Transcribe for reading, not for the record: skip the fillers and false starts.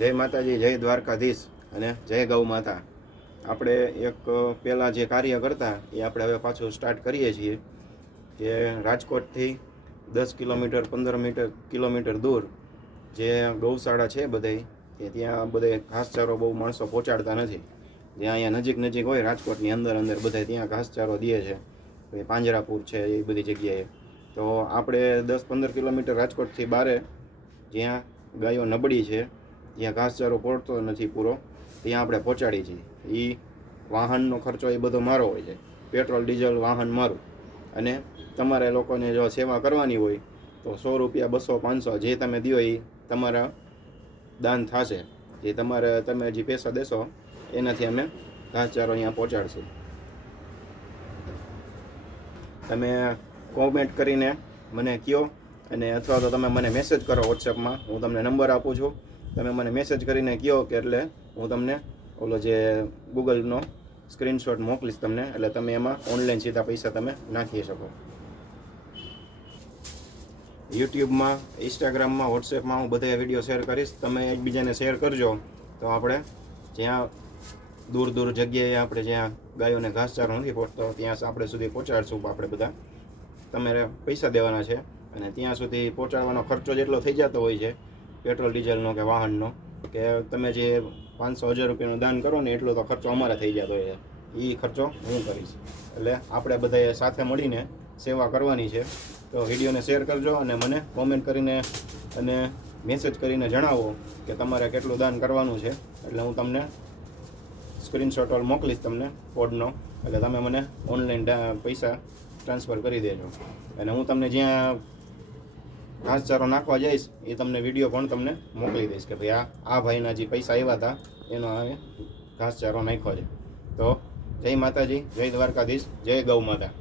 જય માતાજી, જય દ્વારકાધીશ અને જય ગૌ માતા. આપણે એક પહેલાં જે કાર્ય કરતા એ આપણે હવે પાછું સ્ટાર્ટ કરીએ છીએ કે રાજકોટથી 10 કિલોમીટર 15 કિલોમીટર દૂર જે ગૌશાળા છે બધે કે ત્યાં બધે ઘાસચારો બહુ માણસો પહોંચાડતા નથી. જ્યાં અહીંયા નજીક હોય રાજકોટની અંદર બધા ત્યાં ઘાસચારો દે છે. પાંજરાપુર છે એ બધી જગ્યાએ. તો આપણે 10-15 કિલોમીટર રાજકોટથી બારે જ્યાં ગાયો નબળી છે, જ્યાં ઘાસચારો પહોંચતો નથી પૂરો, ત્યાં આપણે પહોંચાડી છીએ. એ વાહનનો ખર્ચો એ બધો મારો હોય છે, પેટ્રોલ ડીઝલ વાહન મારું. અને તમારે લોકોને જો સેવા કરવાની હોય તો 100 રૂપિયા 200 500 જે તમે દો એ તમારા દાન થશે. જે તમે જે પૈસા દેશો એનાથી અમે ઘાસચારો અહીંયા પહોંચાડશું. તમે કોમેન્ટ કરીને મને કહો, અને અથવા તો તમે મને મેસેજ કરો વોટ્સએપમાં. હું તમને નંબર આપું છું, તમે મને મેસેજ કરીને કહો કે એટલે હું તમને ઓલો જે ગૂગલનો સ્ક્રીનશોટ મોકલીશ તમને, એટલે તમે એમાં ઓનલાઈન સીધા પૈસા તમે નાખી શકો. યુટ્યુબમાં, ઇન્સ્ટાગ્રામમાં, વોટ્સએપમાં હું બધા વિડીયો શેર કરીશ. તમે એકબીજાને શેર કરજો તો આપણે જ્યાં દૂર જગ્યાએ આપણે જ્યાં ગાયોને ઘાસચારો નથી પહોંચતો ત્યાં આપણે સુધી પહોંચાડશું. આપણે બધા તમારે પૈસા દેવાના છે, અને ત્યાં સુધી પહોંચાડવાનો ખર્ચો જેટલો થઈ જતો હોય છે પેટ્રોલ ડીઝલનો કે વાહનનો, કે તમે જે 500-1000 રૂપિયાનું દાન કરો ને એટલો તો ખર્ચો અમારે થઈ જતો હોય છે. એ ખર્ચો હું કરીશ. એટલે આપણે બધાએ સાથે મળીને સેવા કરવાની છે. તો વિડીયોને શેર કરજો અને મને કોમેન્ટ કરીને અને મેસેજ કરીને જણાવો કે તમારે કેટલું દાન કરવાનું છે. એટલે હું તમને સ્ક્રીનશોટ મોકલીશ તમને કોડનો, એટલે તમે મને ઓનલાઈન પૈસા ટ્રાન્સફર કરી દેજો. અને હું તમને જ્યાં ઘાસચારો નાખવા જઈશ એ તમને વિડીયો પણ તમને મોકલી દઈશ કે ભાઈ આ ભાઈના જે પૈસા આવ્યા હતા એનો હવે ઘાસચારો નાખ્યો છે. તો જય માતાજી, જય દ્વારકાધીશ, જય ગૌ માતા.